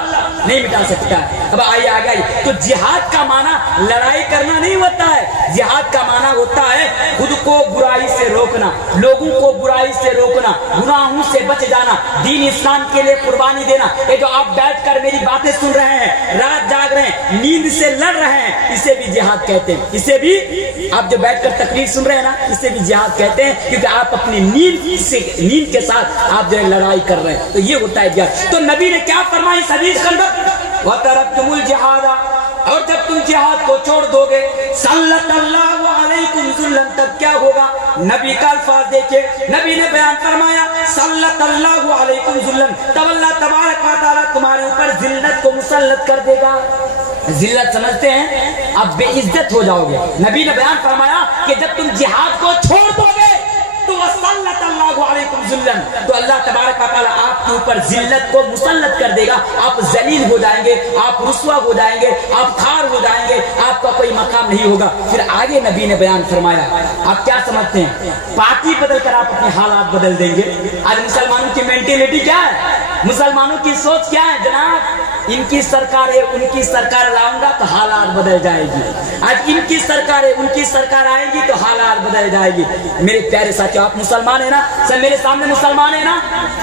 नहीं मिटा सकता। अब आइए आगे आइए। तो जिहाद का माना लड़ाई करना नहीं होता है। जिहाद का माना होता है खुद को बुराई से रोकना, लोगों को बुराई से रोकना, गुनाहों से बच जाना, दीन इस्लाम के लिए कुर्बानी देना। ये जो आप बैठकर मेरी बातें सुन रहे हैं, रात जाग रहे हैं, नींद से लड़ रहे हैं, इसे भी जिहाद कहते हैं। इसे भी, आप जो बैठकर तकरीर सुन रहे हैं ना, इसे भी जिहाद कहते हैं, क्योंकि आप अपनी नींद के साथ आप जो है लड़ाई कर रहे हैं। तो ये होता है जिहाद। तो नबी ने क्या फरमाया इस हदीस के अंदर? वतरक्तुमुल जिहादा, और जब तुम जिहाद को छोड़ दोगे, सल्लल्लाहु अलैकुम ज़ुल्लन, तब क्या होगा? नबी का अल्फाज देखिए, नबी ने बयान फरमाया सल्लल्लाहु अलैकुम ज़ुल्लन, तब अल्लाह तबारक व तआला तुम्हारे ऊपर जिल्लत को मुसल्लत कर देगा। जिल्लत समझते हैं? आप बेइज्जत हो जाओगे। नबी ने बयान फरमाया कि जब तुम जिहाद को छोड़ दोगे तो सल्लल्लाहु अलैकुम ज़ुल्लन, तो अल्लाह तबारक व तआला आपके ऊपर जिल्लत को मुसल्लत कर देगा। आप जलील हो जाएंगे, आप रुस्वा हो जाएंगे, आप खार हो जाएंगे, आपका कोई मकाम नहीं होगा। फिर आगे नबी ने बयान फरमाया, आप क्या समझते हैं? पार्टी बदल कर आप अपने हालात बदल देंगे? आज मुसलमानों की मेंटेलिटी क्या है? मुसलमानों की सोच क्या है? जनाब, इनकी सरकार है, उनकी सरकार लाऊंगा तो हालात बदल जाएगी। आज इनकी सरकार है, उनकी सरकार आएगी तो हालात बदल जाएगी। मेरे प्यारे साथियों, आप मुसलमान है ना? सब मेरे सामने मुसलमान है ना?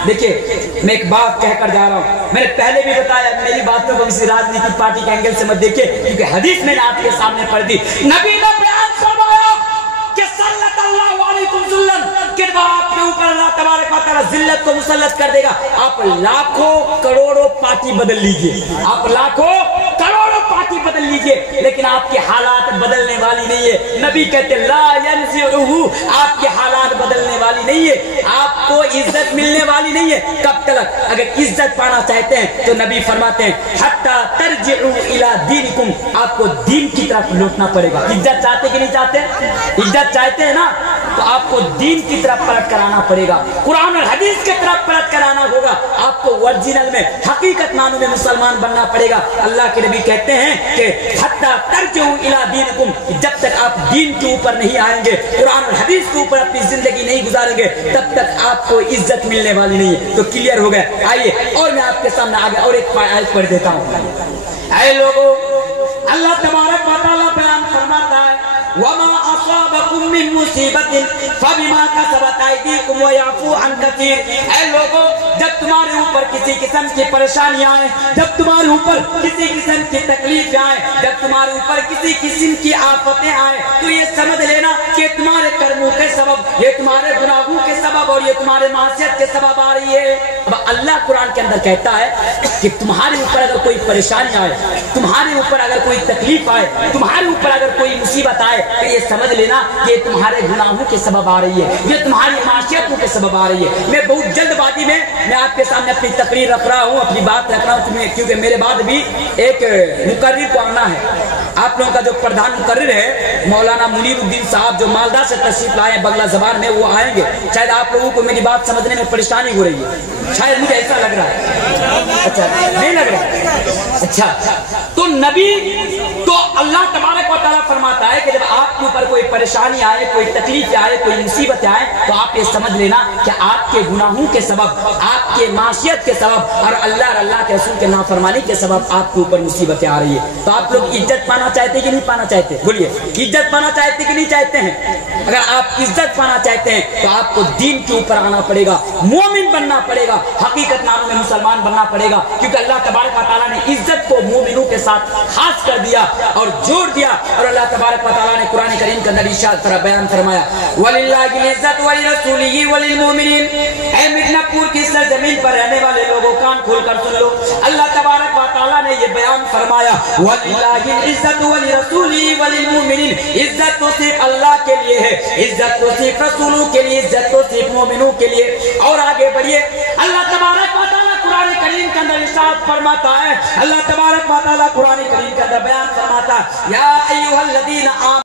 देखिए, मैं एक बात कहकर जा रहा हूँ, मैंने पहले भी बताया, मेरी बातों को किसी राजनीतिक पार्टी के एंगल से मत देखिए, क्योंकि हदीस मैंने आपके सामने पढ़ दी। नबी ने बयान फरमाया कि सल्लल्लाहु अलैकुम ज़ुल्लन, कि आपके ऊपर अल्लाह तबारक व तआला जिल्लत को मुसल्लत कर देगा। आप लाखों करोड़ों पार्टी बदल लीजिए, आप लाखों करोड़ों पार्टी बदल लीजिए, लेकिन आपके हालात बदलने वाली नहीं है। नबी कहते ला यंज़िउहु, आपके हालात बदलने वाली नहीं है, आपको इज्जत मिलने वाली नहीं है। कब तक? अगर इज्जत पाना चाहते हैं तो नबी फरमाते हैं हत्ता तरजिउ इला दीनिकुम, आपको दीन की तरफ लौटना पड़ेगा। इज्जत चाहते कि नहीं चाहते? इज्जत चाहते हैं ना, तो आपको दीन की तरफ पलट कर आना पड़ेगा, कुरान और हदीस की तरफ पलट कर आना होगा। आपको ओरिजिनल में, हकीकत मानों में मुसलमान बनना पड़ेगा। अल्लाह के नबी कहते हैं कि हत्ता तरजिउ इला दीनिकुम, जब तक आप दीन के ऊपर नहीं आएंगे, कुरान और हदीस के ऊपर अपनी जिंदगी नहीं गुजारेंगे, तब तक आपको इज्जत मिलने वाली नहीं है। तो क्लियर हो गया। आइए और मैं आपके सामने आगे और एक आयत पढ़ देता हूँ। ऐ लोगों, अल्लाह तबारक व तआला बयान फरमाता है वमा असाबकुम मिन मुसीबतिन फबिमा कसबत अयदीकुम व याफू अन कसीर। ऐ लोगों, जब तुम्हारे ऊपर किसी किस्म की परेशानी आए, जब तुम्हारे ऊपर किसी किस्म की तकलीफ आए, जब तुम्हारे ऊपर किसी किस्म की आफतें आए, तो ये समझ लेना कि तुम्हारे कर्मों के सबब, ये तुम्हारे गुनाहों के सबब और ये तुम्हारे मासियत के सबब आ रही है। अब अल्लाह कुरान के अंदर कहता है कि तुम्हारे ऊपर अगर कोई परेशानी आए, तुम्हारे ऊपर अगर कोई तकलीफ आए, तुम्हारे ऊपर अगर कोई मुसीबत आए, तो ये समझ लेना कि ये तुम्हारे गुनाहों के सबब आ रही है, ये तुम्हारी मासियतों के सबब आ रही है। मैं बहुत जल्दबाजी में मैं आपके सामने अपनी तकरीर रख रहा हूँ, अपनी बात रख रहा हूँ, क्योंकि मेरे बाद भी एक मुकर्रिर को आना है। आप लोगों का जो प्रधान मुकर्रिर है मौलाना मुनीरुद्दीन साहब, जो मालदा से तशरीफ लाए बंगला ज़बान में, वो आएंगे। शायद आप लोगों को मेरी बात समझने में परेशानी हो रही है, शायद मुझे ऐसा लग रहा है। अच्छा, नहीं लग रहा है? अच्छा, तो नबी तो अल्लाह तबारक व तआला फरमाता है कि जब आपके ऊपर कोई परेशानी आए, कोई तकलीफ आए, कोई मुसीबत आए, तो आप ये समझ लेना कि आपके गुनाहों के सबब, आपके मासियत के सबब और अल्लाह के रसूल के नाफरमानी के सबब आपके ऊपर मुसीबतें आ रही है। तो आप लोग इज्जत पाना चाहते कि नहीं पाना चाहते? बोलिए, इज्जत पाना चाहते कि नहीं चाहते हैं? अगर आप इज्जत पाना चाहते हैं तो आपको दीन के ऊपर आना पड़ेगा, मोमिन बनना पड़ेगा, हकीकत मानों में मुसलमान बनना पड़ेगा, क्योंकि अल्लाह तबारक व तआला ने इज्जत को मोमिनों के साथ खास कर दिया और जोड़ दिया। और अल्लाह तबारक व तआला ने कुरान करीम के अंदर इरशाद बयान फरमाया, वलिल्लाहिल इज्जत वलिरसूलिही वलिलमुमिनीन। ऐ मिदनापुर की सरजमीन पर रहने वाले लोगों, कान खोलकर सुन लो, अल्लाह तबारक व तआला ने ये बयान फरमाया, वलिल्लाहिल इज्जत वलिरसूलिही वलिलमुमिनीन। इज्जत तो सिर्फ अल्लाह के लिए है, इज्जत तो सिर्फ रसूलों के लिए, इज्जत तो सिर्फ मोमिनों के लिए। और आगे बढ़िए, अल्लाह तबारक व तआला कुरान करीम के अंदर इरशाद फरमाता है, अल्लाह तबारक व तआला कुरान करीम के अंदर बयान फरमाता है, या अय्युहल्लज़ीना